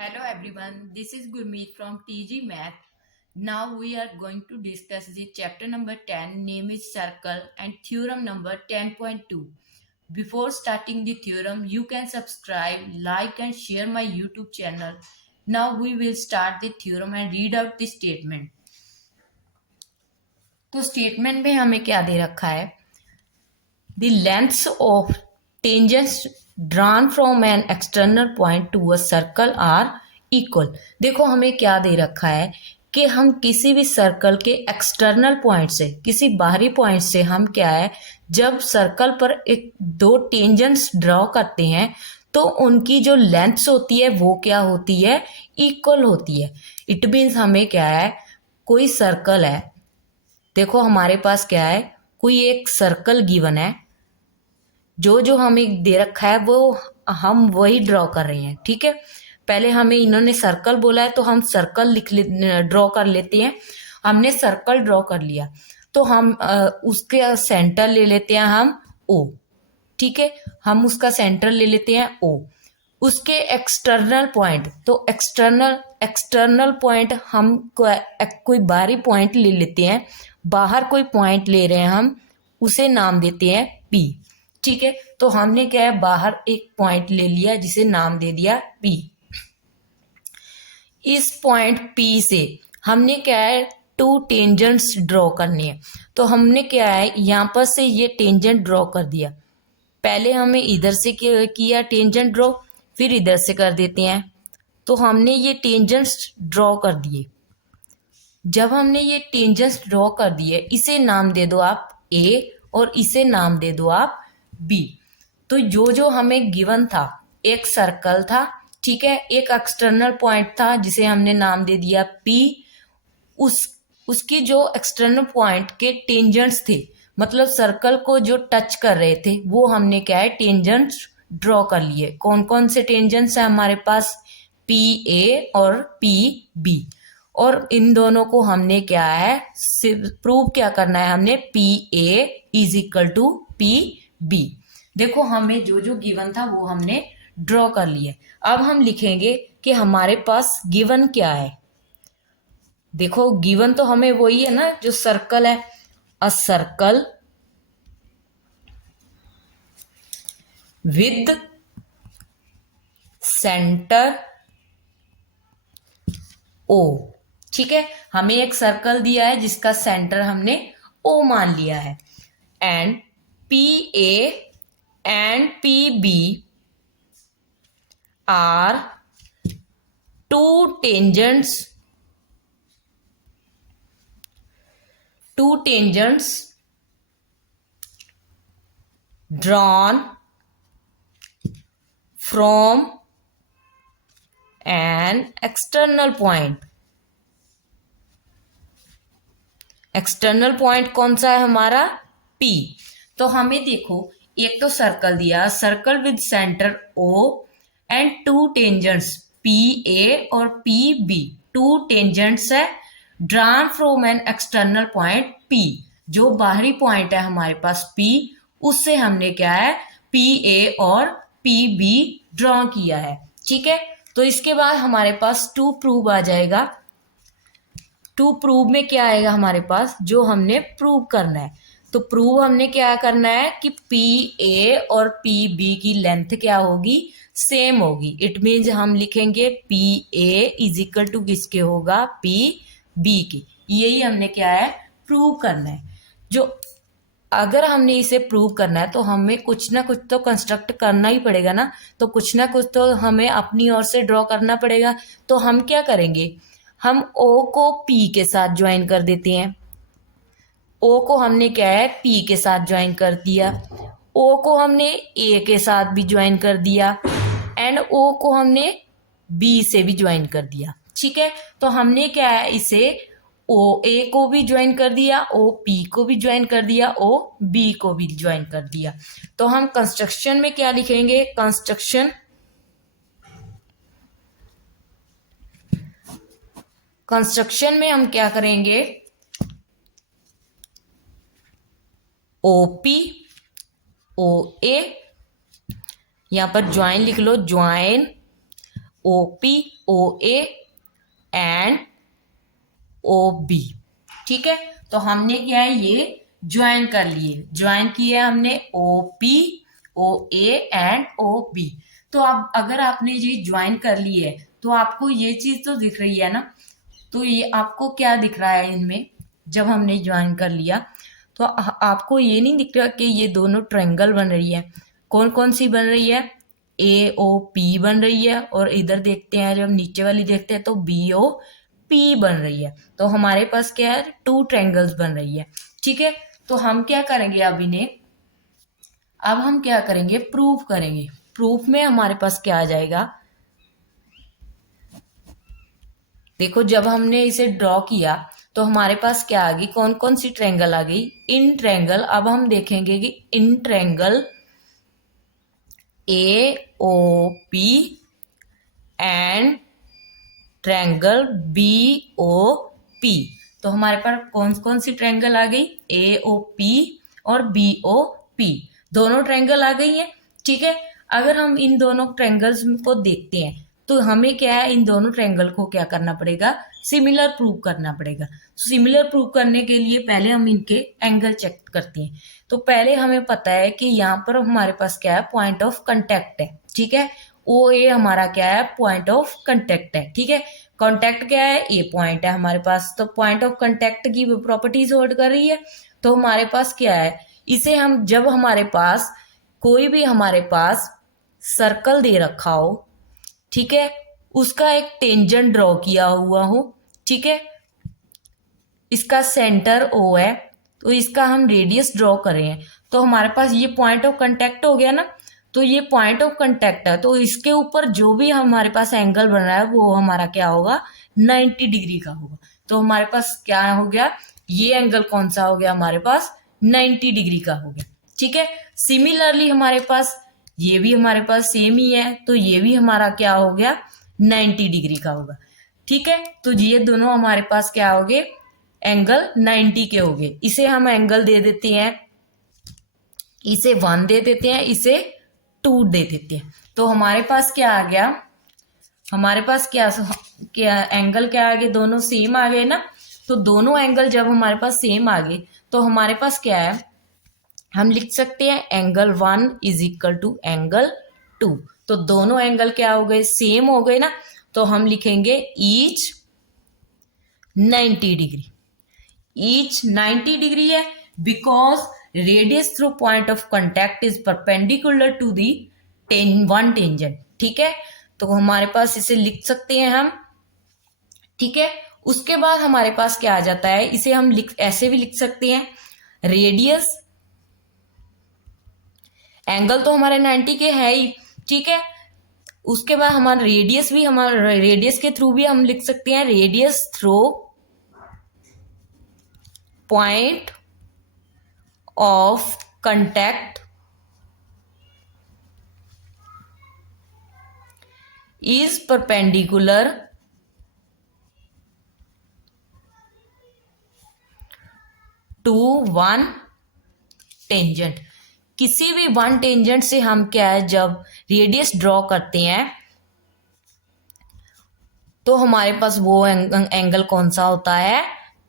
Hello everyone, this is Gurmeet from TG Math. Now we are going to discuss the chapter number 10, name is circle, and theorem number 10.2. Before starting the theorem, you can subscribe, like and share my YouTube channel. Now we will start the theorem and read out the statement. तो statement में हमें क्या दे रखा है? The lengths of tangents drawn from an external point to a circle are equal. देखो हमें क्या दे रखा है कि हम किसी भी सर्कल के एक्सटर्नल पॉइंट से, किसी बाहरी पॉइंट से हम क्या है, जब सर्कल पर एक दो टेंजेंट्स ड्रॉ करते हैं तो उनकी जो लेंथ्स होती है वो क्या होती है, इक्वल होती है. इट मीन्स हमें क्या है, कोई सर्कल है, देखो हमारे पास क्या है, कोई एक सर्कल गिवन है, जो जो हमें दे रखा है वो हम वही ड्रॉ कर रहे हैं. ठीक है, पहले हमें इन्होंने सर्कल बोला है तो हम सर्कल ड्रॉ कर लेते हैं. हमने सर्कल ड्रॉ कर लिया तो हम उसके सेंटर ले लेते हैं हम ओ. ठीक है, हम उसका सेंटर ले लेते हैं ओ. उसके एक्सटर्नल पॉइंट, तो एक्सटर्नल पॉइंट हम कोई बाहरी पॉइंट ले लेते हैं, बाहर कोई पॉइंट ले रहे हैं हम, उसे नाम देते हैं पी. ठीक है, तो हमने क्या है, बाहर एक पॉइंट ले लिया जिसे नाम दे दिया पी. इस पॉइंट पी से हमने क्या है, टू टेंजेंट्स ड्रॉ करनी है. तो हमने क्या है, यहाँ पर से ये टेंजेंट ड्रॉ कर दिया. पहले हमें इधर से किया टेंजेंट ड्रॉ, फिर इधर से कर देते हैं. तो हमने ये टेंजेंट्स ड्रॉ कर दिए. जब हमने ये टेंजेंट्स ड्रॉ कर दिए, इसे नाम दे दो आप ए और इसे नाम दे दो आप बी. तो जो जो हमें गिवन था, एक सर्कल था, ठीक है, एक एक्सटर्नल पॉइंट था जिसे हमने नाम दे दिया पी. उसकी जो एक्सटर्नल पॉइंट के टेंजेंट्स थे, मतलब सर्कल को जो टच कर रहे थे, वो हमने क्या है, टेंजेंट्स ड्रॉ कर लिए. कौन कौन से टेंजेंट्स है हमारे पास, पी ए और पी बी. और इन दोनों को हमने क्या है, प्रूव क्या करना है, हमने P A is equal to P B. देखो हमें जो जो गिवन था वो हमने ड्रॉ कर लिया. अब हम लिखेंगे कि हमारे पास गिवन क्या है. देखो गिवन तो हमें वही है ना, जो सर्कल है. A circle with centre O. ठीक है, हमें एक सर्कल दिया है जिसका सेंटर हमने ओ मान लिया है. And P A and PB are two tangents drawn from an external point. External point कौन सा है हमारा, P. तो हमें देखो एक तो सर्कल दिया, circle with centre O and to tangents P A और पी बी. टू टेंजेंट्स है drawn from an external point P. जो बाहरी पॉइंट है हमारे पास P, उससे हमने क्या है, पी ए और पी बी ड्रॉ किया है. ठीक है, तो इसके बाद हमारे पास टू प्रूव आ जाएगा. टू प्रूव में क्या आएगा हमारे पास, जो हमने प्रूव करना है. तो प्रूव हमने क्या करना है कि पी ए और पी बी की लेंथ क्या होगी, सेम होगी. इट मीन्स हम लिखेंगे P A is equal to किसके होगा, पी बी की. यही हमने क्या है, प्रूव करना है. जो अगर हमने इसे प्रूव करना है तो हमें कुछ ना कुछ तो कंस्ट्रक्ट करना ही पड़ेगा ना. तो कुछ ना कुछ तो हमें अपनी ओर से ड्रॉ करना पड़ेगा. तो हम क्या करेंगे, हम ओ को पी के साथ ज्वाइन कर देते हैं. ओ को हमने क्या है, पी के साथ ज्वाइन कर दिया. ओ को हमने ए के साथ भी ज्वाइन कर दिया एंड ओ को हमने बी से भी ज्वाइन कर दिया. ठीक है, तो हमने क्या है, इसे ओ ए को भी ज्वाइन कर दिया, ओ पी को भी ज्वाइन कर दिया, ओ बी को भी ज्वाइन कर दिया. तो हम कंस्ट्रक्शन में क्या लिखेंगे, कंस्ट्रक्शन में हम क्या करेंगे, ओपी ओ ए, यहां पर ज्वाइन लिख लो, join OP, OA and OB। ठीक है, तो हमने क्या है ये ज्वाइन कर लिए, ज्वाइन किए हमने OP, OA एंड OB। तो अब अगर आपने ये ज्वाइन कर ली है तो आपको ये चीज तो दिख रही है ना। तो ये आपको क्या दिख रहा है इनमें, जब हमने ज्वाइन कर लिया तो आपको ये नहीं दिख रहा कि ये दोनों ट्रायंगल बन रही है। कौन कौन सी बन रही है, AOP बन रही है, और इधर देखते हैं जब नीचे वाली देखते हैं तो BOP बन रही है। तो हमारे पास क्या है, 2 ट्रायंगल्स बन रही है। ठीक है, तो हम क्या करेंगे अब हम क्या करेंगे, प्रूफ करेंगे। प्रूफ में हमारे पास क्या आ जाएगा, देखो जब हमने इसे ड्रॉ किया तो हमारे पास क्या आ गई, कौन कौन सी ट्रायंगल आ गई, इन ट्रायंगल। अब हम देखेंगे कि in triangle AOP and triangle BOP। तो हमारे पास कौन कौन सी ट्रायंगल आ गई, AOP और BOP, दोनों ट्रायंगल आ गई हैं। ठीक है, अगर हम इन दोनों ट्रायंगल्स को देखते हैं तो हमें क्या है, इन दोनों ट्रायंगल को क्या करना पड़ेगा, सिमिलर प्रूव करना पड़ेगा। सिमिलर प्रूव करने के लिए पहले हम इनके एंगल चेक करते हैं। तो पहले हमें पता है कि यहाँ पर हमारे पास क्या है, पॉइंट ऑफ कांटेक्ट है। ठीक है, OA हमारा क्या है, पॉइंट ऑफ कांटेक्ट है। ठीक है, कांटेक्ट क्या है, A पॉइंट है हमारे पास, तो पॉइंट ऑफ कांटेक्ट की प्रॉपर्टीज होल्ड कर रही है। तो हमारे पास क्या है, इसे हम जब हमारे पास कोई भी हमारे पास सर्कल दे रखा हो, ठीक है, उसका एक टेंजेंट ड्रॉ किया हुआ हो, ठीक है, इसका सेंटर O है, तो इसका हम रेडियस ड्रॉ करें तो हमारे पास ये पॉइंट ऑफ कांटेक्ट हो गया ना। तो ये पॉइंट ऑफ कांटेक्ट है, तो इसके ऊपर जो भी हमारे पास एंगल बन रहा है वो हमारा क्या होगा, 90 डिग्री का होगा। तो हमारे पास क्या हो गया, ये एंगल कौन सा हो गया, हमारे पास 90 डिग्री का हो गया। ठीक है, सिमिलरली हमारे पास ये भी हमारे पास सेम ही है, तो ये भी हमारा क्या हो गया, 90 डिग्री का होगा। ठीक है, तो ये दोनों हमारे पास क्या हो गए, एंगल 90 के हो गए। इसे हम एंगल दे देते हैं, इसे 1 दे देते हैं, इसे 2 दे देते हैं। तो हमारे पास क्या आ गया, हमारे पास क्या एंगल क्या आ गए, दोनों सेम आ गए ना। तो दोनों एंगल जब हमारे पास सेम आ गए तो हमारे पास क्या है, हम लिख सकते हैं angle 1 is equal to angle 2। तो दोनों एंगल क्या हो गए, सेम हो गए ना। तो हम लिखेंगे ईच 90 डिग्री, ईच 90 डिग्री है, because radius through point of contact is perpendicular to the one tangent. ठीक है, तो हमारे पास इसे लिख सकते हैं हम। ठीक है, उसके बाद हमारे पास क्या आ जाता है, इसे हम ऐसे भी लिख सकते हैं, रेडियस, एंगल तो हमारे 90 के है ही। ठीक है, उसके बाद हमारा रेडियस भी, हमारा रेडियस के थ्रू भी हम लिख सकते हैं, radius through point of contact is perpendicular to one tangent। किसी भी वन टेंजेंट से हम क्या है, जब रेडियस ड्रॉ करते हैं तो हमारे पास वो एंगल कौन सा होता है,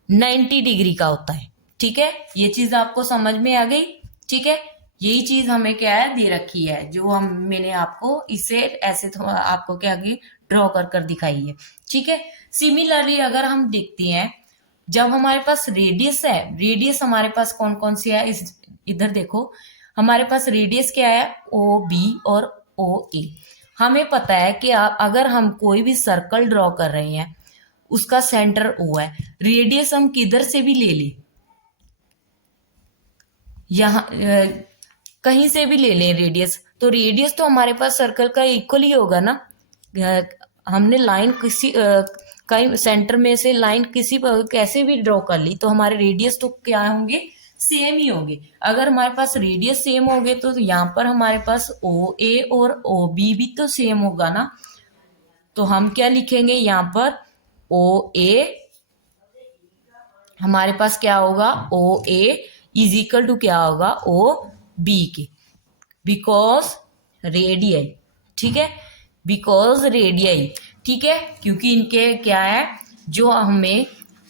90 डिग्री का होता है। ठीक है, ये चीज आपको समझ में आ गई। ठीक है, यही चीज हमें क्या है दे रखी है, जो मैंने आपको इसे ऐसे आपको क्या ड्रॉ कर दिखाई है। ठीक है, सिमिलरली अगर हम देखते हैं, जब हमारे पास रेडियस है, रेडियस हमारे पास कौन कौन सी है, इधर देखो, हमारे पास रेडियस क्या है, OB और OA। हमें पता है कि अगर हम कोई भी सर्कल ड्रॉ कर रहे हैं, उसका सेंटर O है, रेडियस हम किधर से भी ले लें, यहाँ कहीं से भी ले लें रेडियस, तो रेडियस तो हमारे पास सर्कल का इक्वल ही होगा ना। हमने लाइन किसी कहीं सेंटर में से लाइन किसी कैसे भी ड्रॉ कर ली तो हमारे रेडियस तो क्या होंगे, सेम ही होंगे। अगर हमारे पास रेडियस सेम होंगे तो यहाँ पर हमारे पास OA और OB भी तो सेम होगा ना। तो हम क्या लिखेंगे, यहाँ पर OA हमारे पास क्या होगा, OA इज इक्वल टू क्या होगा, OB के, बिकॉज रेडियस। ठीक है, बिकॉज रेडियाई, ठीक है, क्योंकि इनके क्या है, जो हमें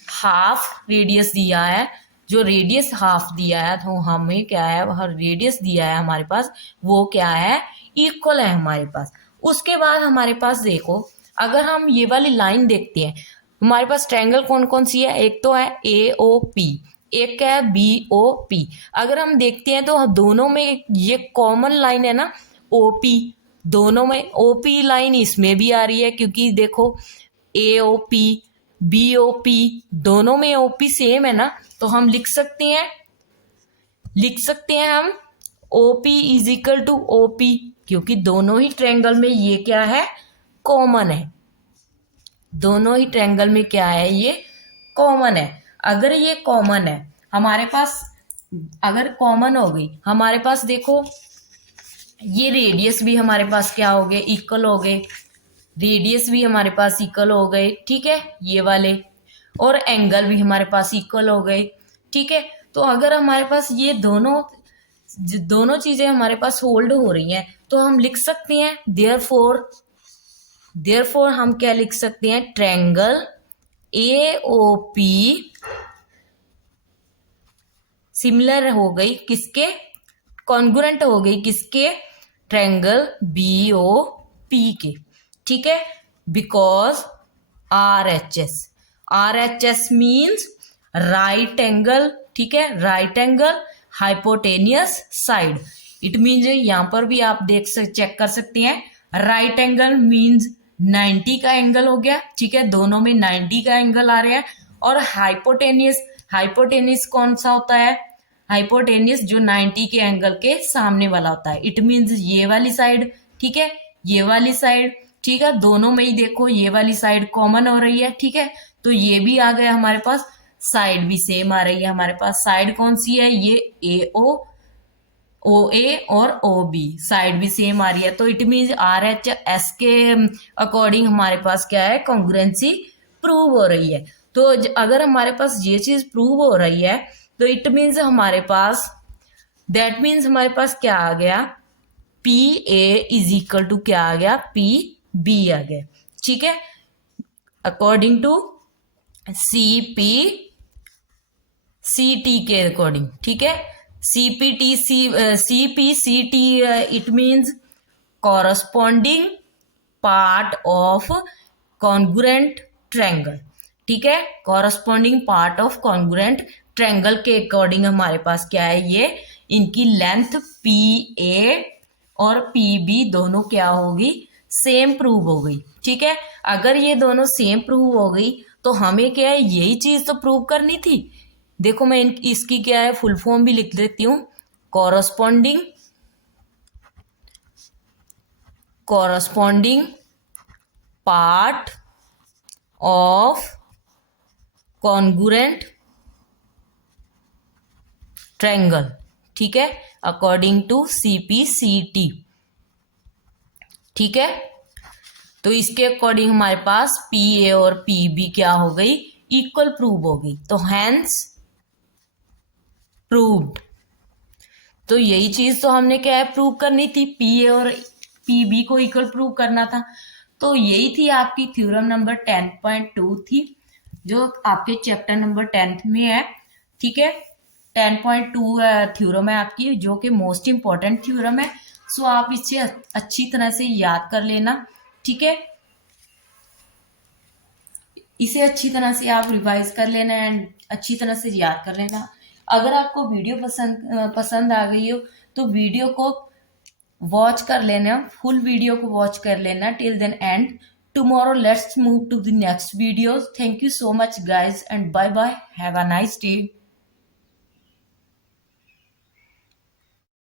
हाफ रेडियस दिया है, जो रेडियस हाफ दिया है, तो हमें क्या है, वह रेडियस दिया है हमारे पास, वो क्या है, इक्वल है हमारे पास। उसके बाद हमारे पास देखो, अगर हम ये वाली लाइन देखते हैं, हमारे पास ट्रायंगल कौन कौन सी है, एक तो है ए ओ पी, एक क्या है बी ओ पी। अगर हम देखते हैं तो दोनों में ये कॉमन लाइन है ना, ओपी, दोनों में ओपी लाइन इसमें भी आ रही है, क्योंकि देखो A O P B O P दोनों में ओपी सेम है ना, तो हम लिख सकते हैं हम OP is equal to OP, क्योंकि दोनों ही ट्रायंगल में ये क्या है, कॉमन है। दोनों ही ट्रायंगल में क्या है, ये कॉमन है। अगर ये कॉमन है हमारे पास, अगर कॉमन हो गई हमारे पास, देखो ये रेडियस भी हमारे पास क्या हो गए, इक्वल हो गए, रेडियस भी हमारे पास इक्वल हो गए, ठीक है, ये वाले, और एंगल भी हमारे पास इक्वल हो गए, ठीक है। तो अगर हमारे पास ये दोनों चीजें हमारे पास होल्ड हो रही हैं, तो हम लिख सकते हैं देयरफॉर हम क्या लिख सकते हैं, triangle A O P similar हो गई किसके, कॉन्ग्रुएंट हो गई किसके, ट्रायंगल बी ओ पी के, ठीक है। Because R H S means right angle, ठीक है, right angle hypotenuse side. It means यहां पर भी आप चेक कर सकते हैं, राइट एंगल मीन्स 90 का एंगल हो गया, ठीक है, दोनों में 90 का एंगल आ रहा है। और हाइपोटेनियस कौन सा होता है, हाइपोटेनियस जो 90 के एंगल के सामने वाला होता है। इट मीन्स ये वाली साइड, ठीक है, ये वाली साइड, ठीक है, दोनों में ही देखो ये वाली साइड कॉमन हो रही है, ठीक है, तो ये भी आ गया हमारे पास, साइड भी सेम आ रही है हमारे पास। साइड कौन सी है, ये ए ओ ए और ओ बी, साइड भी सेम आ रही है। तो it means R H S के अकॉर्डिंग हमारे पास क्या है, कॉन्ग्रुएंसी प्रूव हो रही है। तो अगर हमारे पास ये चीज प्रूव हो रही है, तो इट मीन्स हमारे पास, दैट मीन्स हमारे पास क्या आ गया, P A is equal to क्या आ गया, पी बी आ गया, ठीक है, अकॉर्डिंग टू सी टी के अकॉर्डिंग, ठीक है, C P C T, it means corresponding part of congruent triangle, ठीक है, corresponding part of congruent triangle के अकॉर्डिंग हमारे पास क्या है, ये इनकी लेंथ पी ए और पी बी दोनों क्या होगी, सेम प्रूव हो गई, ठीक है। अगर ये दोनों सेम प्रूव हो गई, तो हमें क्या है, यही चीज तो प्रूव करनी थी। देखो मैं इसकी क्या है, फुल फॉर्म भी लिख देती हूँ, corresponding part of congruent triangle, ठीक है, अकॉर्डिंग टू CPCT, ठीक है। तो इसके अकॉर्डिंग हमारे पास PA और PB क्या हो गई, इक्वल प्रूव हो गई, तो हैंस प्रूव्ड। तो यही चीज तो हमने क्या है, प्रूव करनी थी, PA और PB को इक्वल प्रूव करना था। तो यही थी आपकी थ्योरम नंबर 10.2 थी, जो आपके चैप्टर नंबर 10th में है, ठीक है। 10.2 थ्योरम है आपकी, जो कि मोस्ट इंपॉर्टेंट थ्योरम है। सो आप इसे अच्छी तरह से याद कर लेना, ठीक है, इसे अच्छी तरह से आप रिवाइज कर लेना एंड अच्छी तरह से याद कर लेना। अगर आपको वीडियो पसंद आ गई हो, तो वीडियो को वॉच कर लेना, फुल वीडियो को वॉच कर लेना till then and. Tomorrow let's move to the next videos. Thank you so much guys and bye bye, have a nice day.